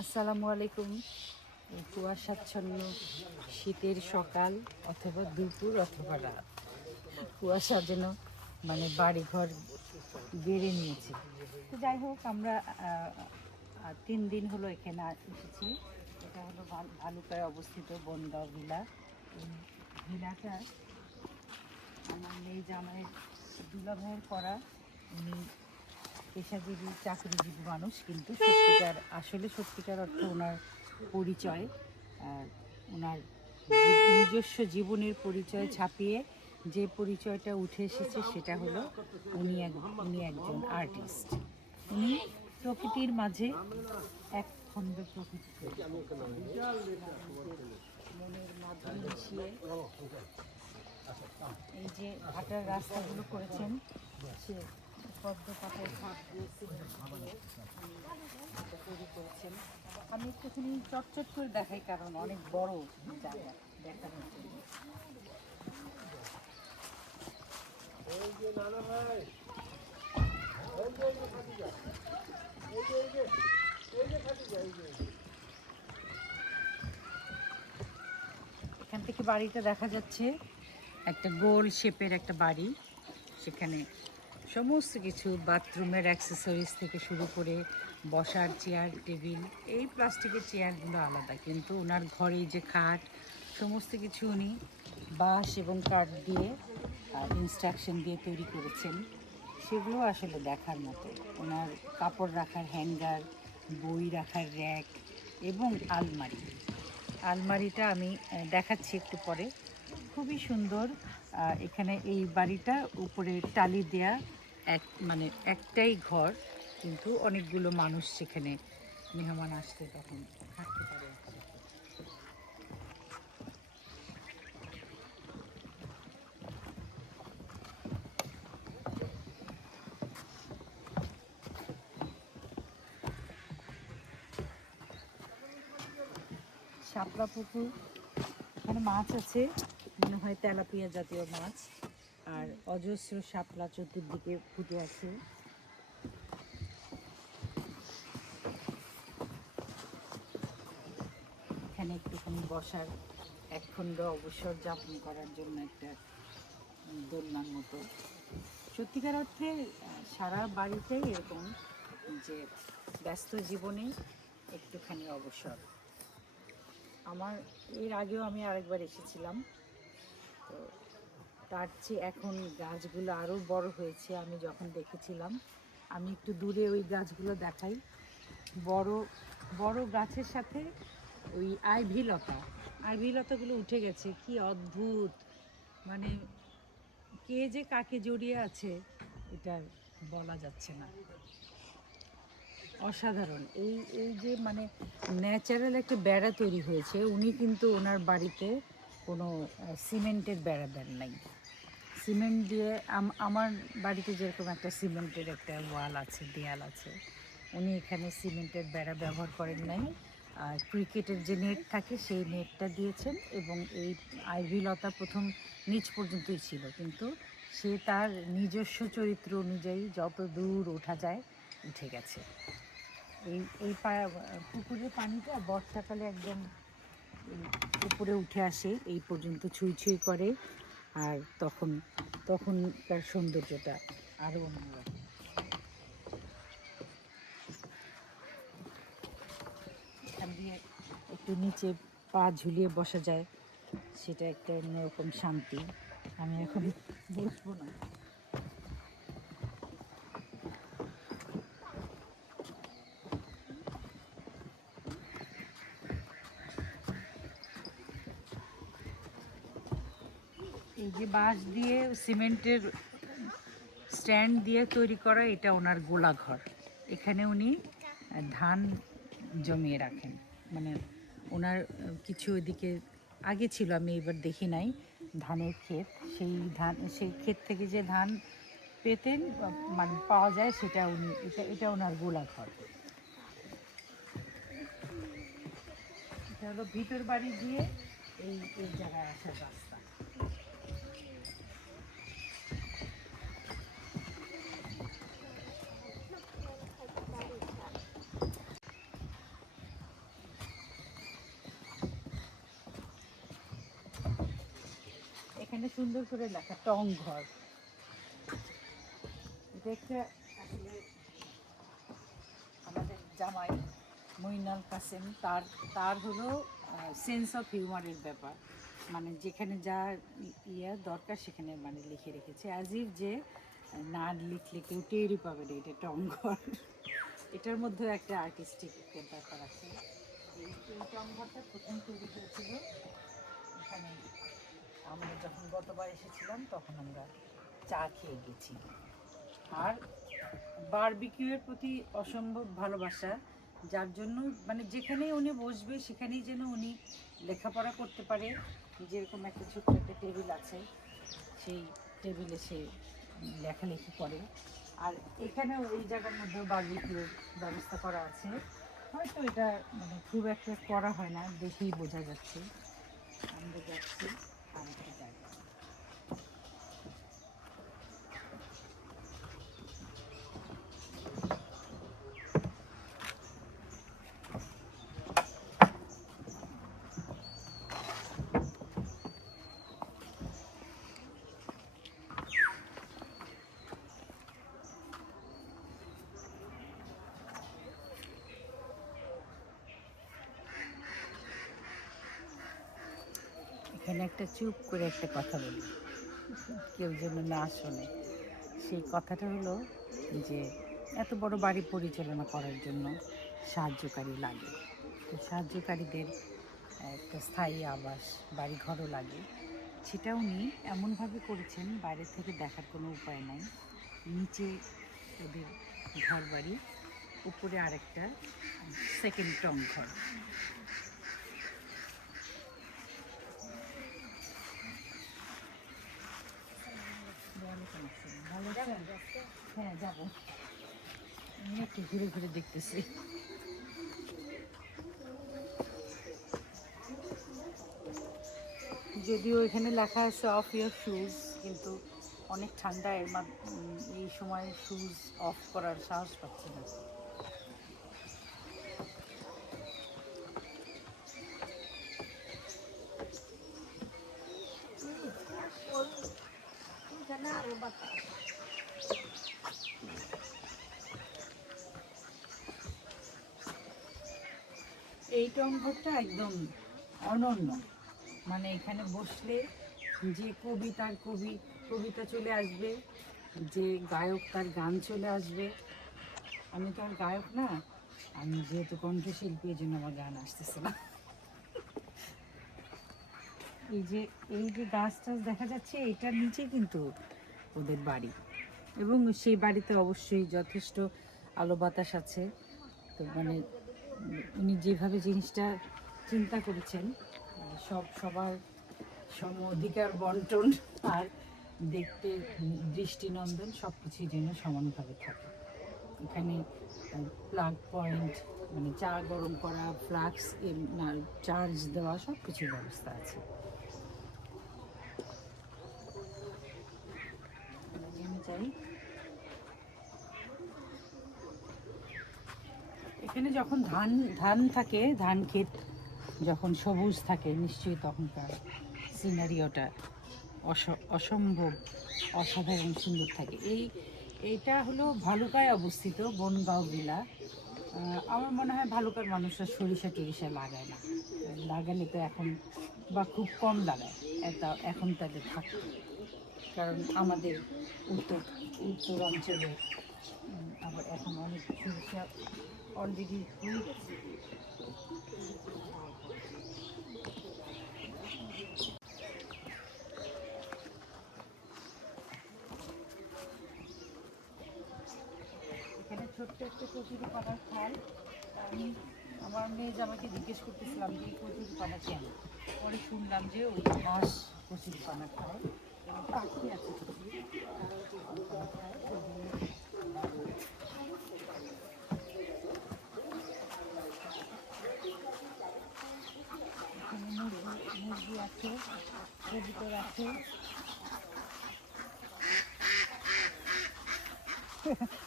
আসসালামু আলাইকুম। এই কুয়াশাচ্ছন্ন শীতের সকাল অথবা দুপুর অথবা রাত, কুয়াশা যেন বাড়িঘর বেড়ে নিয়েছে। তো যাই হোক, আমরা 3 দিন হলো এখানে এসেছি। এটা হলো ভালুকায় অবস্থিত বনগাঁও ভিলা। এই ভিলাটা আমার মেয়ে জামাইয়ের দুলাভাইয়ের করা। উনি পেশাজীবী চাকরিজীবী মানুষ, কিন্তু সত্যিকার অর্থে ওনার পরিচয়, ওনার নিজস্ব জীবনের পরিচয় ছাপিয়ে যে পরিচয়টা উঠে এসেছে সেটা হলো উনি একজন আর্টিস্ট। উনি প্রকৃতির মাঝে এক খণ্ড প্রকৃতি মনের মাধ্যমে মিশিয়ে এই যে হাঁটার রাস্তাগুলো করেছেন, সে পদ্ম পাতার ফাঁক দিয়ে তৈরি করেছেন। আমি একটুখানি চটচট করে দেখাই, কারণ অনেক বড় জায়গা দেখানোর জন্য। এখান থেকে বাড়িটা দেখা যাচ্ছে, একটা গোল শেপের একটা বাড়ি। সেখানে সমস্ত কিছু, বাথরুমের অ্যাক্সেসরিজ থেকে শুরু করে বসার চেয়ার টেবিল, এই প্লাস্টিকের চেয়ারগুলো আলাদা, কিন্তু ওনার ঘরে যে খাট, সমস্ত কিছু উনি বাঁশ এবং কাঠ দিয়ে ইনস্ট্রাকশন দিয়ে তৈরি করেছেন। সেগুলো আসলে দেখার মতো। ওনার কাপড় রাখার হ্যাঙ্গার, বই রাখার র্যাক এবং আলমারিটা আমি দেখাচ্ছি একটু পরে। খুবই সুন্দর। এখানে এই বাড়িটা উপরে টালি দেয়া, একটাই ঘর, কিন্তু অনেকগুলো মানুষ সেখানে মেহমান আসতে তখন থাকতে পারে। শাপলা পুকুর, এখানে মাছ আছে, মনে হয় তেলাপিয়া জাতীয় মাছ, আর অজস্র শাপলা চতুর্দিকে ফুটে আছে। এখানে একটুখানি বসার, একখণ্ড অবসর যাপন করার জন্য একটা দোলনার মতো। সত্যিকার অর্থে সারা বাড়িতেই এরকম, যে ব্যস্ত জীবনে একটুখানি অবসর। আমার এর আগেও আমি আরেকবার এসেছিলাম, তো তার চেয়ে এখন গাছগুলো আরও বড় হয়েছে। আমি যখন দেখেছিলাম, আমি একটু দূরে ওই গাছগুলো দেখাই। বড় বড় গাছের সাথে ওই আইভি লতাগুলো উঠে গেছে। কি অদ্ভুত! মানে কে যে কাকে জড়িয়ে আছে এটা বলা যাচ্ছে না। অসাধারণ। এই এই যে ন্যাচারাল একটা বেড়া তৈরি হয়েছে। উনি কিন্তু ওনার বাড়িতে কোনো সিমেন্টের বেড়া দেন নাই। সিমেন্ট দিয়ে আমার বাড়িতে যেরকম একটা সিমেন্টের একটা ওয়াল আছে, দেয়াল আছে, উনি এখানে সিমেন্টের বেড়া ব্যবহার করেন নাই। আর ক্রিকেটের যে নেট থাকে সেই নেটটা দিয়েছেন, এবং এই আইভি লতা প্রথম নিচ পর্যন্তই ছিল, কিন্তু সে তার নিজস্ব চরিত্র অনুযায়ী যত দূর ওঠা যায় উঠে গেছে। এই এই পুকুরের পানিটা বর্ষাকালে একদম উপরে উঠে আসে, এই পর্যন্ত ছুঁই ছুঁই করে, আর তখনকার সৌন্দর্যটা আরও অন্যরকম। এখান দিয়ে একটু নিচে পা ঝুলিয়ে বসা যায়, সেটা একটা অন্যরকম শান্তি। আমি এখন বসবো না। এই যে বাঁশ দিয়ে সিমেন্টের স্ট্যান্ড দিয়ে তৈরি করা, এটা ওনার গোলাঘর। এখানে উনি ধান জমিয়ে রাখেন। ওনার কিছু ওইদিকে আগে ছিল, আমি এবার দেখি নাই, ধানের ক্ষেত। সেই ক্ষেত থেকে যে ধান পেতেন, পাওয়া যায়, সেটা এটা ওনার গোলাঘর। এটা হলো ভিতর বাড়ি দিয়ে এই জায়গায় আসার রাস্তা। সুন্দর করে লেখা টং ঘর। এটা একটা আসলে আমাদের জামাই মইনুল কাসেম, তার হলো সেন্স অফ হিউমারের ব্যাপার, মানে যেখানে যা দরকার সেখানে মানে লিখে রেখেছে, অ্যাজ ইফ যে না লিখলে কেউ টেরই পাবে না এটা টং ঘর। এটার মধ্যেও একটা আর্টিস্টিক ব্যাপার আছে। এই টং ঘরটা প্রথম তৈরি হয়েছিল এখানে। আমরা যখন গতবার এসেছিলাম তখন আমরা চা খেয়ে গেছি। আর বারবিকিউয়ের প্রতি অসম্ভব ভালোবাসা, যার জন্য মানে যেখানেই উনি বসবে সেখানেই যেন উনি লেখাপড়া করতে পারে। যেরকম একটা ছোট্ট একটা টেবিল আছে, সেই টেবিলে সে লেখালেখি করে। আর এখানেও এই জায়গার মধ্যেও বারবিকিউর ব্যবস্থা করা আছে। হয়তো এটা মানে খুব একটা করা হয় না, দেখেই বোঝা যাচ্ছে। আমরা যাচ্ছি আরেকটা জায়গা। এখানে একটা চুপ করে একটা কথা বলি, কেউ যেন না শোনে। সেই কথাটা হলো যে এত বড় বাড়ি পরিচালনা করার জন্য সাহায্যকারী লাগে। তো সাহায্যকারীদের একটা স্থায়ী আবাস বাড়িঘরও লাগে। সেটা উনি এমনভাবে করেছেন বাইরে থেকে দেখার কোনো উপায় নাই। নিচে ওদের ঘর বাড়ি, উপরে আরেকটা সেকেন্ড টং ঘর। ভালো আছেন? হ্যাঁ যাবো, আমি একটু ঘুরে ঘুরে দেখতেছি। যদিও এখানে লেখা আছে অফ ইয়োর শুজ, কিন্তু অনেক ঠান্ডা, এই সময় শুজ অফ করার সাহস পাচ্ছি না। এই টংঘরটা একদম অনন্য, মানে এখানে বসলে যে কবি তার কবিতা চলে আসবে, যে গায়ক তার গান চলে আসবে। আমি তো আর গায়ক না, আমি যেহেতু কণ্ঠশিল্পী, এই জন্য আমার গান আসতেছে না। এই যে গাছ টাছ দেখা যাচ্ছে, এটার নিচে কিন্তু ওদের বাড়ি, এবং সেই বাড়িতে অবশ্যই যথেষ্ট আলো বাতাস আছে। তো মানে উনি যেভাবে জিনিসটা চিন্তা করেছেন, সবার সম অধিকার বন্টন আর দেখতে দৃষ্টিনন্দন সব কিছুই যেন সমানভাবে থাকে। এখানে প্লাগ পয়েন্ট, মানে চা গরম করা, ফ্লাক্স চার্জ দেওয়া, সব কিছুর ব্যবস্থা আছে। এখানে যখন ধান থাকে, ধান ক্ষেত যখন সবুজ থাকে, নিশ্চয়ই তখনকার সিনারিওটা অসম্ভব অসাধারণ সুন্দর থাকে। এইটা হলো ভালুকায় অবস্থিত, বনগাঁও জেলা। আমার মনে হয় ভালুকার মানুষরা সরিষা টরিষা লাগায় না, লাগালে তো এখন বা খুব কম লাগায়, এখন তাদের থাকতো। কারণ আমাদের উত্তরাঞ্চলে আবার এখন অনেক সরিষা অলরেডি হয়ে গেছে। এখানে ছোট্ট একটা কচুরি পানার খাল। আমি আমার মেয়ে জামাকে জিজ্ঞেস করতেছিলাম যে এই কচুরি পানা কেন, পরে শুনলাম যে ওই হাঁস কচুরি পানা খায় এবং পাখি আছে কিছু, তারাও কচুরি পানা খায়। এখানে মুরগি আছে, কবুতর আছে।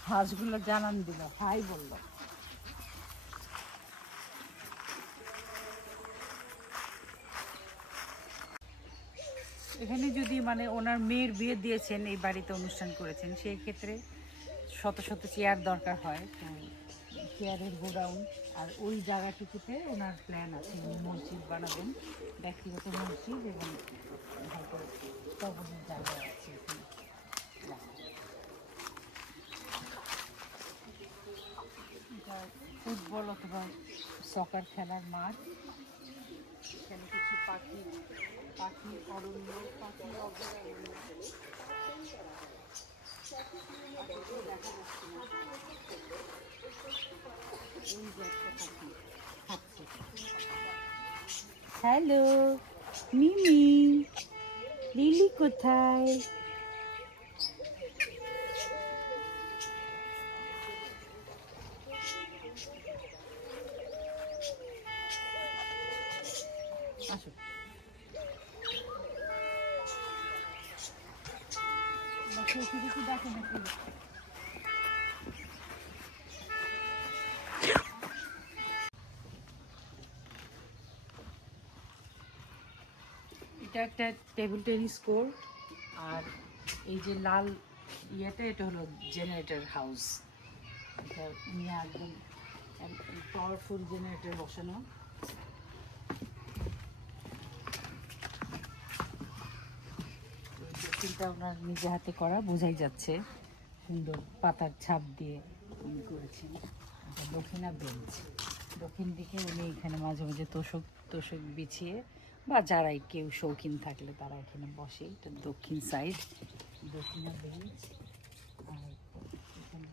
হাঁসগুলো জানান দিল, হাই বললো। এখানে যদি মানে ওনার মেয়ের বিয়ে দিয়েছেন, এই বাড়িতে অনুষ্ঠান করেছেন, সেই ক্ষেত্রে শত শত চেয়ার দরকার হয়, তো চেয়ারের গোডাউন। আর ওই জায়গাটুকুতে ওনার প্ল্যান আছে, উনি মসজিদ বানাবেন, ব্যক্তিগত মসজিদ, এবং হয়তো কবরের জায়গা আছে এখানে। এটা ফুটবল অথবা সকার খেলার মাঠ। এখানে কিছু পাখি, পাখি অরণ্য, পাখি অভয়ারণ্য। দেখা যাচ্ছে না, এই যে একটা পাখি খাচ্ছে। হ্যালো মিমি, লিলি কোথায়? আসো, কিছু দেখে নাকি? এটা একটা টেবিল টেনিস কোর্ট, আর এই যে লাল ইয়েটা, এটা হলো জেনারেটর হাউস। এটা নিয়ে একদম পাওয়ারফুল জেনারেটর বসানো। দক্ষিণটা ওনার নিজে হাতে করা, বোঝাই যাচ্ছে, সুন্দর পাতার ছাপ দিয়ে উনি করেছেন। এটা দক্ষিণা বেঞ্চ, দক্ষিণ দিকে উনি এখানে মাঝে মাঝে তোষক তোষক বিছিয়ে, বা যারাই কেউ শৌখিন থাকলে তারা এখানে বসে। এটা দক্ষিণ সাইড, দক্ষিণা বেঞ্চ। আর এখানে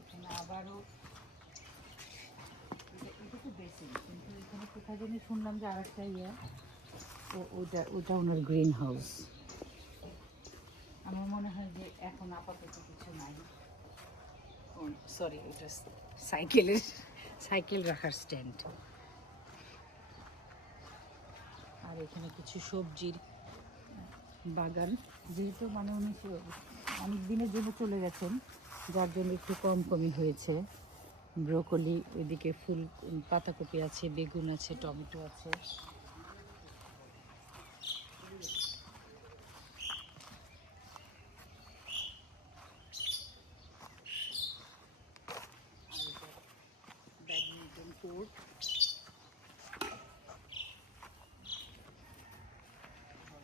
এখানে আবারও এটা তো বেসিন, কিন্তু এখানে কোথায় জানি শুনলাম যে আরেকটা ইয়ে, তো ওটা ওটা ওনার গ্রিন হাউস। আমার মনে হয় যে এখন আপাতত কিছু নাই। সরি, ওটা সাইকেলের, সাইকেল রাখার স্ট্যান্ড। আর এখানে কিছু সবজির বাগান, যেহেতু মানে উনি অনেক দিনের জন্য চলে গেছেন, যার জন্য একটু কম কমই হয়েছে। ব্রোকলি, ওইদিকে ফুল পাতাকপি আছে, বেগুন আছে, টমেটো আছে। Badminton court.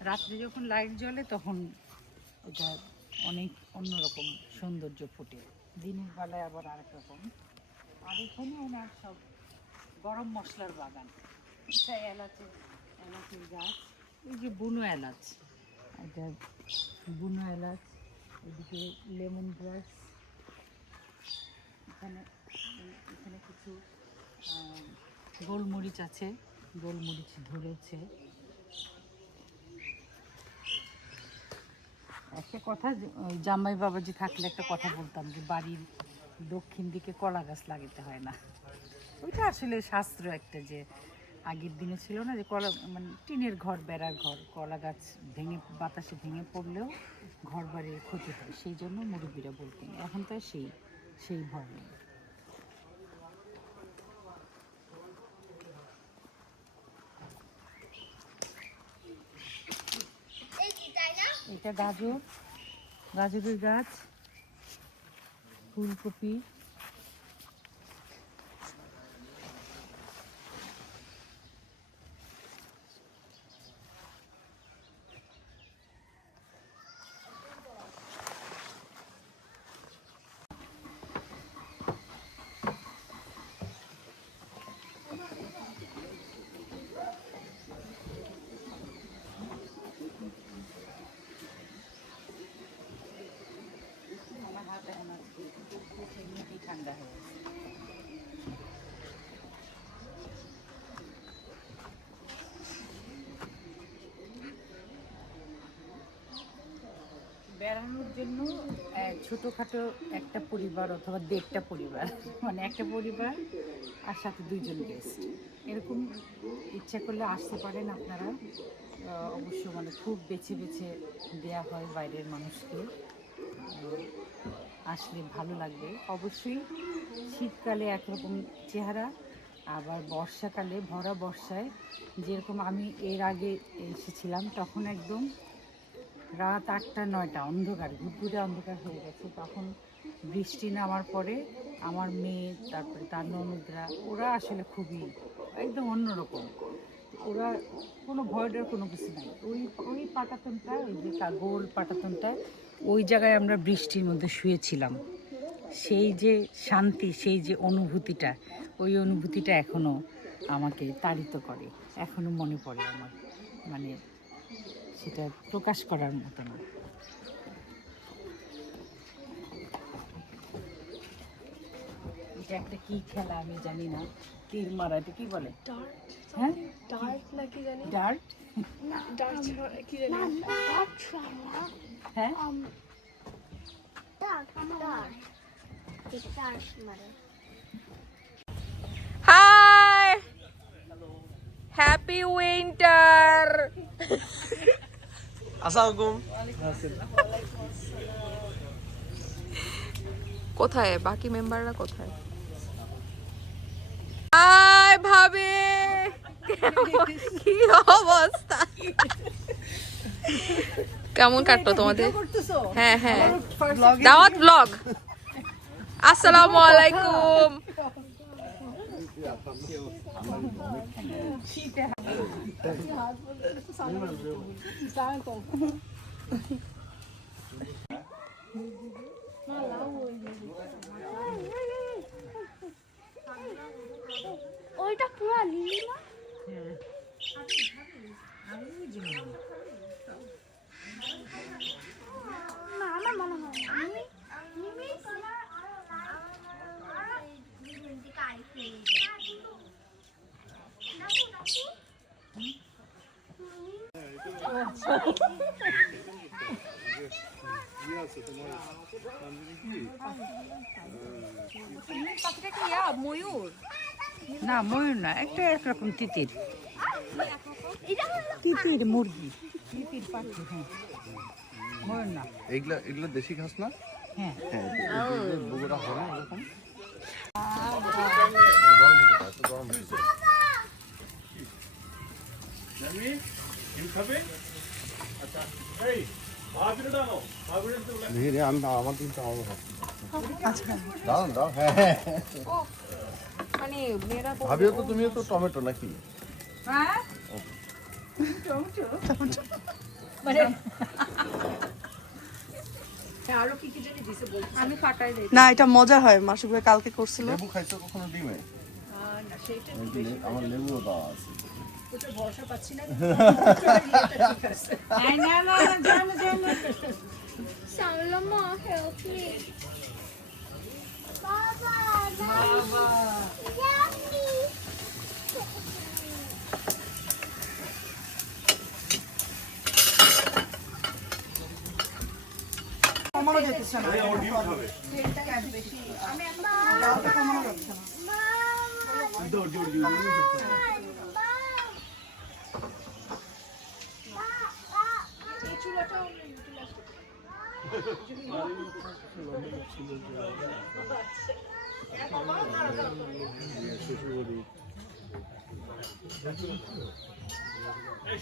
রাত্রে যখন লাইট জ্বলে তখন এটা অনেক অন্যরকম সৌন্দর্য ফুটে, দিনের বেলায় আবার আরেক রকম। আর এখানে ওনার সব গরম মশলার বাগান। এটা এলাচের গাছ, এই যে বুনো এলাচ, এটা বুনো এলাচ। এদিকে লেমন গ্রাস। এখানে এখানে কিছু গোলমরিচ আছে, গোলমরিচ ধরেছে। একটা কথা, জামাই বাবাজি থাকলে একটা কথা বলতাম যে বাড়ির দক্ষিণ দিকে কলা গাছ লাগাতে হয় না। ওইটা আসলে শাস্ত্র একটা, যে আগের দিনে ছিল না যে কলা, মানে টিনের ঘর, বেড়ার ঘর, কলা গাছ ভেঙে বাতাসে ভেঙে পড়লেও ঘর বাড়ির ক্ষতি হয়, সেই জন্য মুরব্বীরা বলতেন। এখন তো সেই সেই ভয় নেই। এটা গাজর, গাজরের গাছ, ফুলকপি। আমার হাত এখন এমনিতেই ঠান্ডা হয়ে গেছে। বেড়ানোর জন্য ছোটোখাটো একটা পরিবার অথবা দেড়টা পরিবার, মানে একটা পরিবার আর সাথে দুইজন গেস্ট, এরকম ইচ্ছা করলে আসতে পারেন আপনারা। অবশ্য মানে খুব বেছে বেছে দেওয়া হয় বাইরের মানুষকে, আসলে ভালো লাগবে। অবশ্যই শীতকালে একরকম চেহারা, আবার বর্ষাকালে ভরা বর্ষায় যেরকম আমি এর আগে এসেছিলাম তখন একদম রাত 8টা 9টা অন্ধকার, ঘুটঘুটে অন্ধকার হয়ে গেছে। তখন বৃষ্টি নামার পরে আমার মেয়ে, তারপরে তার ননদরা, ওরা আসলে খুবই একদম অন্যরকম। ওরা কোনো ভয়ডর কোনো কিছু নাই। ওই ওই পাটাতনটা, ওই যে গোল পাটাতনটা, ওই জায়গায় আমরা বৃষ্টির মধ্যে শুয়েছিলাম। সেই যে শান্তি, সেই যে অনুভূতিটা, ওই অনুভূতিটা এখনও আমাকে তাড়িত করে, এখনও মনে পড়ে আমার। মানে সেটা প্রকাশ করার মতো না। এটা একটা কি খেলা আমি জানি না, তীর মারা, এটা কি বলে? হ্যাঁ, ডার্ট নাকি জানি, ডার্ট। না ডার্ট কি জানি, হ্যাঁ, হাই হ্যাপি উইন্টার। আসসালামু কোথায় বাকি মেম্বাররা কোথায়? হাই ভাবে, কি অবস্থা? কেমন কাটলো তোমাদের? হ্যাঁ হ্যাঁ, দাওয়াত ব্লগ। আসসালামু আলাইকুম। ওইটা পুরো লিলি না? না, আমার মনে হয় না। ময়ূর না ময়ূর না, একটা একরকম তিতির, তিতির মুরগি, তিতির পাখি। হ্যাঁ, ময়ূর না। এগুলা এগুলা দেশি ঘাস না? হ্যাঁ, হ্যাঁ, বগুড়া হয় না এরকম? আমি আমার কিন্তু দাও দাও। হ্যাঁ হ্যাঁ, মানে মেয়েরা ভাবিও তো, তুমিও তো টমেটো নাকি? হ্যাঁ, মানে আরো কি কি জানি দিছে বলতে। আমি ফাটাই দেই। না, এটা মজা হয়, মাসুক ভাই কালকে করছিল। লেবু খাইছো কখনো ডিমে? না সেইটা আমার লেবুও দেওয়া আছে। ওটা ভরসা পাচ্ছি না। ঠিক আছে। না না না, জানো জানো। Salama, help me. Baba, বাবা, help me.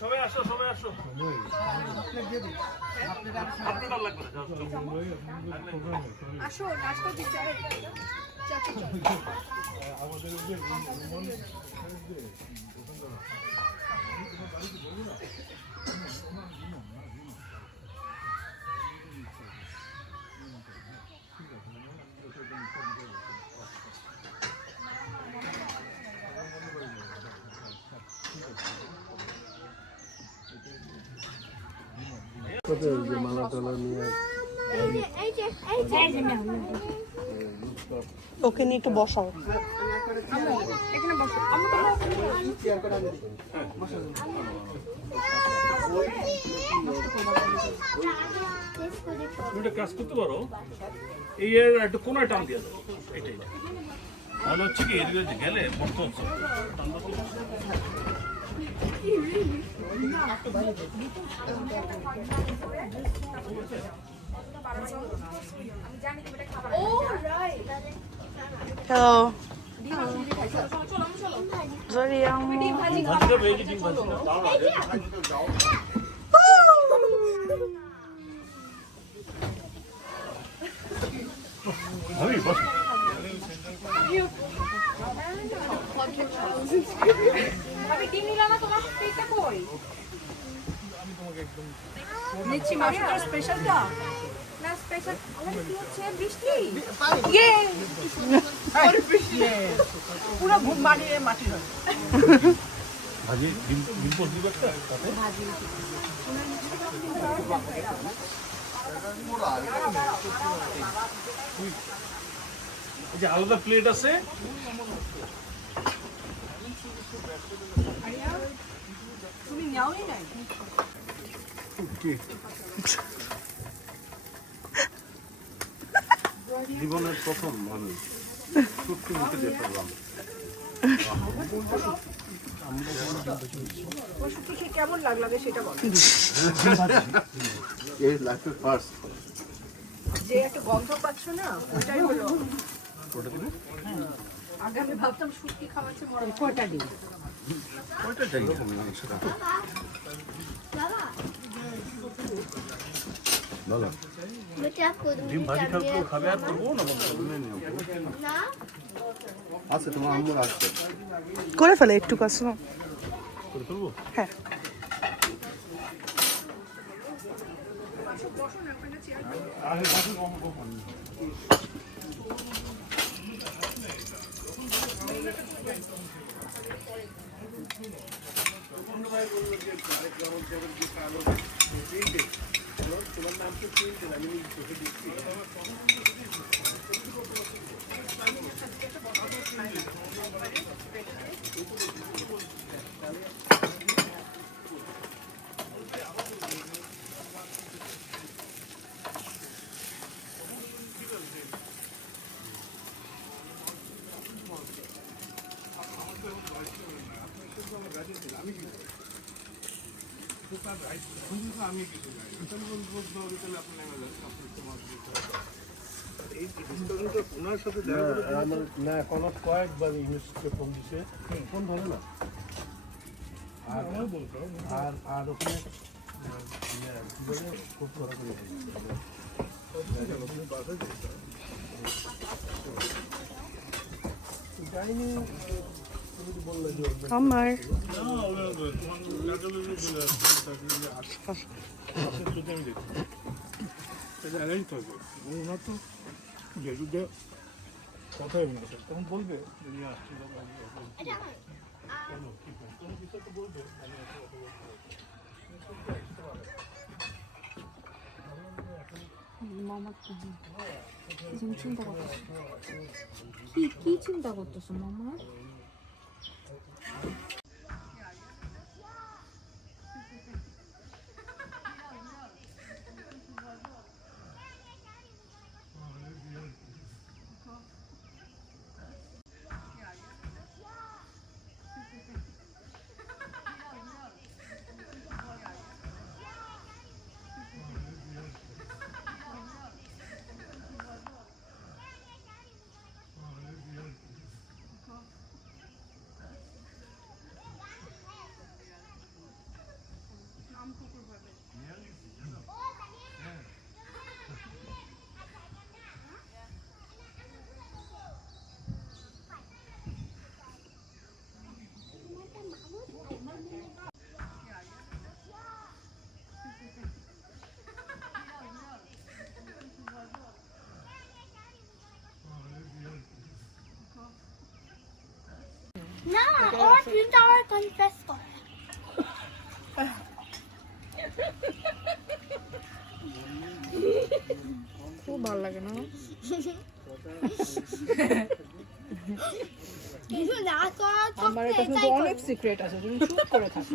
সবাই আসো, সবাই আসো। আসো নাস্তা দিতে হবে। ওকে নিয়ে একটু বসাও। এখানে বসো। আমি তুমি একটা কাজ করতে পারো, এই এর একটা কোনায় টান দিয়ে দাও। এটাই মনে হচ্ছে কি এদিকে গেলে বর্ত হচ্ছে টান দাও। হ্যালো, চলো চলো চলো। ডিম ভাজি ভাজি খাবে এই যে ডিম ভাজি ভাবি বস আমি ডিম নিলাম না, তোমার পেটটা কই? নিচ্ছি মাসুটার স্পেশালটা না, স্পেশাল আমাদের কি হচ্ছে বৃষ্টি পুরো ঘুম বানিয়ে মাটি হয়। ভাজি ডিম ডিম পোস্ট দিবে একটা সাথে এই যে আলাদা প্লেট আছে তুমি নাওই নাই? জীবনের প্রথম মানুষ সত্যি মুখে দিয়ে ফেললাম। ওষুধ খেয়ে কেমন লাগলো সেটা বলো। এই লাইফের ফার্স্ট। যে একটা গন্ধ পাচ্ছ না, ওটাই হলো। আগে আমি ভাবতাম শুটকি খাওয়াচ্ছে মরা। কয়টা ডিম? ওইটা যাই রকম সেটা দাদা বেটা কোদম ডিম ভাজি খাবে আর করবো না না আছে তোমার আম্মুর আসছে করে ফেলে একটু কাছে না। করে ফেলবো হ্যাঁ না কোনো কয়েকবার ইংলিশকে ফোন দিছে ফোন ধরে না আর আর ওখানে খুব করা করে যাইনি তুমি তো বললে যে আমার কথাই বলবে তখন বলবে আসছি মামা চিন্তা করতেছো কি চিন্তা করতেছো মামা? না ওর প্রিন্ট আওয়ার কনফেস করে খুব ভালো লাগে না? কিছু না করার আমার এটা কিন্তু অনেক সিক্রেট আছে, তুমি চুপ করে থাকো।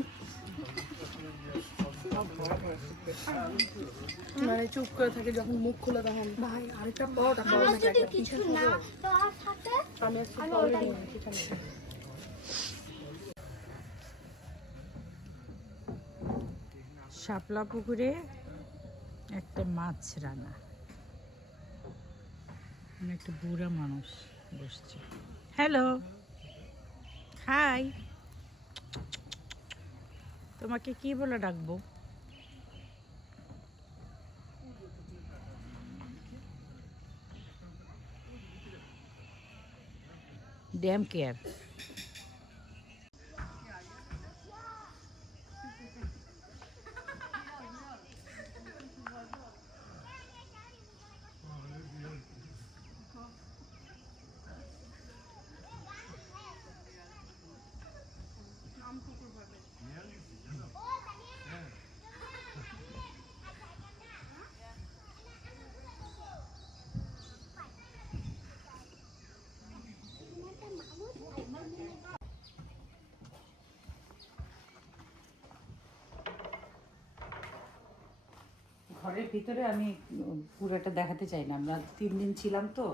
মানে চুপ করে থাকে, যখন মুখ খুলে তখন ভাই আরেকটা পট আমার যদি কিছু না তোর সাথে আমি একটু আমি পরে ওটাই নিয়ে ঠিক আছে। শাপলা পুকুরে একটা মাছ রাঙা, একটা বুড়া মানুষ বসছে। Hello, hi. তোমাকে কি বলে ডাকবো? Damn care. ঘরের ভিতরে আমি পুরোটা দেখাতে চাই না, আমরা 3 দিন ছিলাম তো,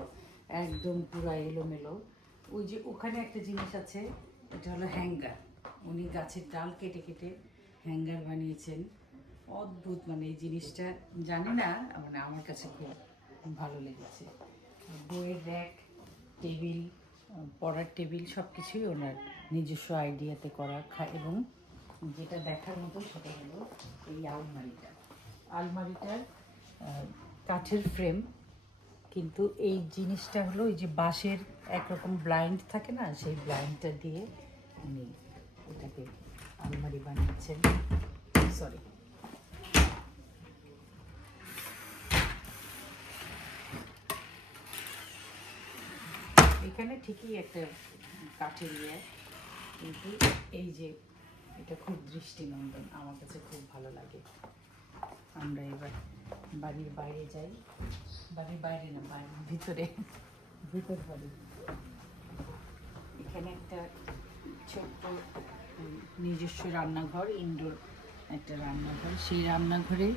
একদম পুরা এলোমেলো। ওই যে ওখানে একটা জিনিস আছে, এটা হলো হ্যাঙ্গার। উনি গাছের ডাল কেটে কেটে হ্যাঙ্গার বানিয়েছেন, অদ্ভুত। মানে এই জিনিসটা জানি না, মানে আমার কাছে খুব ভালো লেগেছে। বইয়ের র্যাক, টেবিল, পড়ার টেবিল সব কিছুই ওনার নিজস্ব আইডিয়াতে করা। এবং যেটা দেখার মতো সেটা হলো এই আলমারিটার কাঠের ফ্রেম, কিন্তু এই জিনিসটা হলো এই যে বাঁশের একরকম ব্লাইন্ড থাকে না, সেই ব্লাইন্ডটা দিয়ে উনি এটাকে আলমারি বানিয়েছেন। সরি, এখানে ঠিকই একটা কাঠের ইয়ে, কিন্তু এই যে এটা খুব দৃষ্টিনন্দন, আমার কাছে খুব ভালো লাগে। আমরা এবার বাড়ির বাইরে যাই, বাড়ির বাইরে না, বাড়ির ভিতর বাড়ি। এখানে একটা ছোট্ট নিজস্ব রান্নাঘর, ইনডোর একটা রান্নাঘর। সেই রান্নাঘরে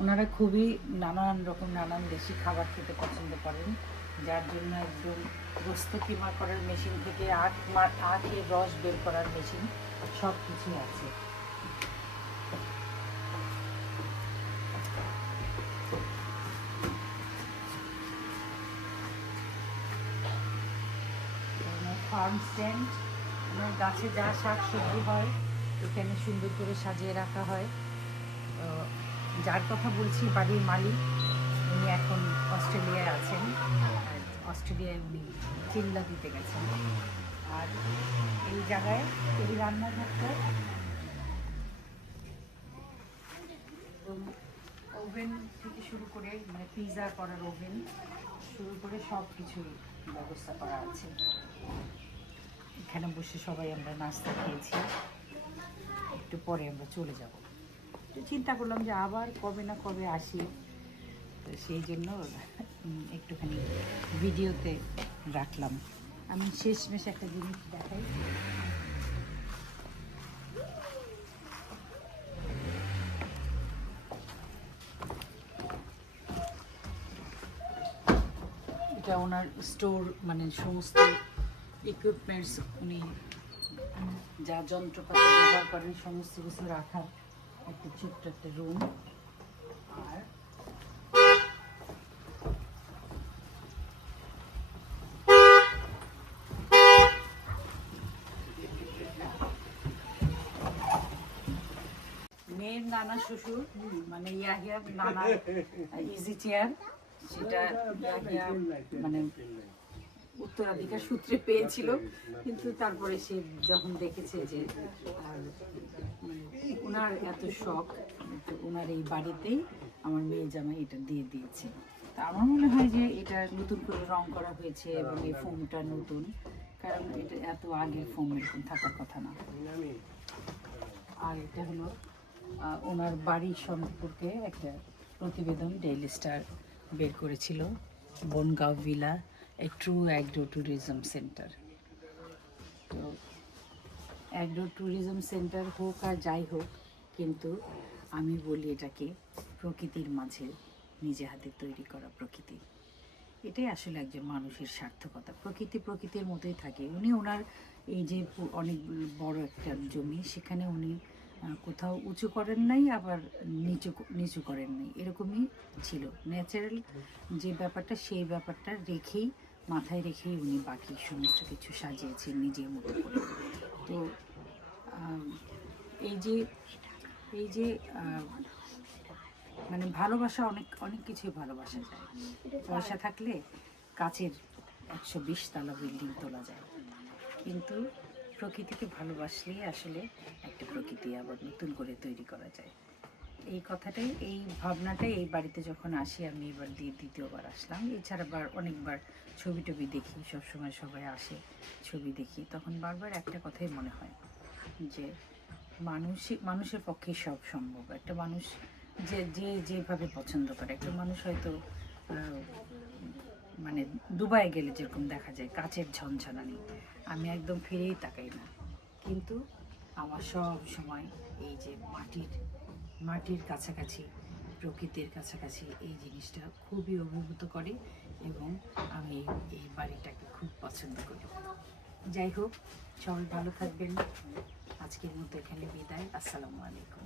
ওনারা খুবই নানান দেশি খাবার খেতে পছন্দ করেন, যার জন্য একদম গোস্ত কিমা করার মেশিন থেকে আখের রস বের করার মেশিন সব কিছুই আছে। ফার্ম স্ট্যান্ড, ওনার গাছে যা শাক সবজি হয় এখানে সুন্দর করে সাজিয়ে রাখা হয়। যার কথা বলছি বাড়ির মালিক, উনি এখন অস্ট্রেলিয়ায় আছেন, অস্ট্রেলিয়ায় উনি চিল্লা দিতে গেছেন। আর এই জায়গায় এই রান্নাঘরটা ওভেন থেকে শুরু করে, মানে পিৎজা করার ওভেন শুরু করে সব কিছুর ব্যবস্থা করা আছে। এখানে বসে সবাই আমরা নাস্তা খেয়েছি, একটু পরে আমরা চলে যাব। তো চিন্তা করলাম যে আবার কবে না কবে আসি, তো সেই জন্য একটুখানি ভিডিওতে রাখলাম। আমি শেষমেশ একটা জিনিস দেখাই। এটা ওনার স্টোর, মানে সমস্ত ইকুইপমেন্টস, উনি যা যন্ত্রপাতি ব্যবহার করেন সমস্ত কিছু রাখার একটা ছোট্ট একটা রুম। আর মেয়ের নানা শ্বশুর, মানে ইয়াহিয়ার নানা ইজি চেয়ার, সেটা ইয়াহিয়া মানে উত্তরাধিকার সূত্রে পেয়েছিল, কিন্তু তারপরে সে যখন দেখেছে যে ওনার এত শখ, ওনার এই বাড়িতেই আমার মেয়ে জামাই এটা দিয়ে দিয়েছে। তা আমার মনে হয় যে এটা নতুন করে রং করা হয়েছে এবং এই ফোমটা নতুন, কারণ এটা এত আগের ফোম এরকম থাকার কথা না। আর এটা হলো ওনার বাড়ির সম্পর্কে একটা প্রতিবেদন ডেইলি স্টার বের করেছিল, Bongaon villa, a true agro tourism centre. তো অ্যাগ্রো ট্যুরিজম সেন্টার হোক আর যাই হোক, কিন্তু আমি বলি এটাকে প্রকৃতির মাঝে নিজে হাতে তৈরি করা প্রকৃতি। এটাই আসলে একজন মানুষের সার্থকতা। প্রকৃতির মতোই থাকে। উনি ওনার এই যে অনেক বড় একটা জমি, সেখানে উনি কোথাও উঁচু করেন নাই, আবার নিচু করেন নাই, এরকমই ছিল। ন্যাচারাল যে ব্যাপারটা, সেই ব্যাপারটা মাথায় রেখেই উনি বাকি সমস্ত কিছু সাজিয়েছেন নিজের মতো করে। তো এই যে এই যে মানে ভালোবাসা অনেক অনেক কিছুই ভালোবাসা যায়। পয়সা থাকলে কাচের 120 তলা বিল্ডিং তোলা যায়, কিন্তু প্রকৃতিকে ভালোবাসলেই আসলে একটা প্রকৃতি আবার নতুন করে তৈরি করা যায়। এই কথাটাই, এই ভাবনাটাই এই বাড়িতে যখন আসি, আমি এবার দ্বিতীয়বার আসলাম। এছাড়া অনেকবার ছবি টবি দেখি, সবসময় সবাই আসে, ছবি দেখি, তখন বারবার একটা কথাই মনে হয় যে মানুষের পক্ষে সব সম্ভব। একটা মানুষ যেভাবে পছন্দ করে, একটা মানুষ হয়তো মানে দুবাই গেলে যেরকম দেখা যায় কাচের ঝনঝনানি, আমি একদম ফিরেই তাকাই না, কিন্তু আমার সব সময় এই যে মাটির কাছাকাছি, প্রকৃতির কাছাকাছি এই জিনিসটা খুবই অভিভূত করে, এবং আমি এই বাড়িটাকে খুব পছন্দ করি। যাই হোক, সবাই ভালো থাকবেন। আজকের মতো এখানে বিদায়। আসসালামু আলাইকুম।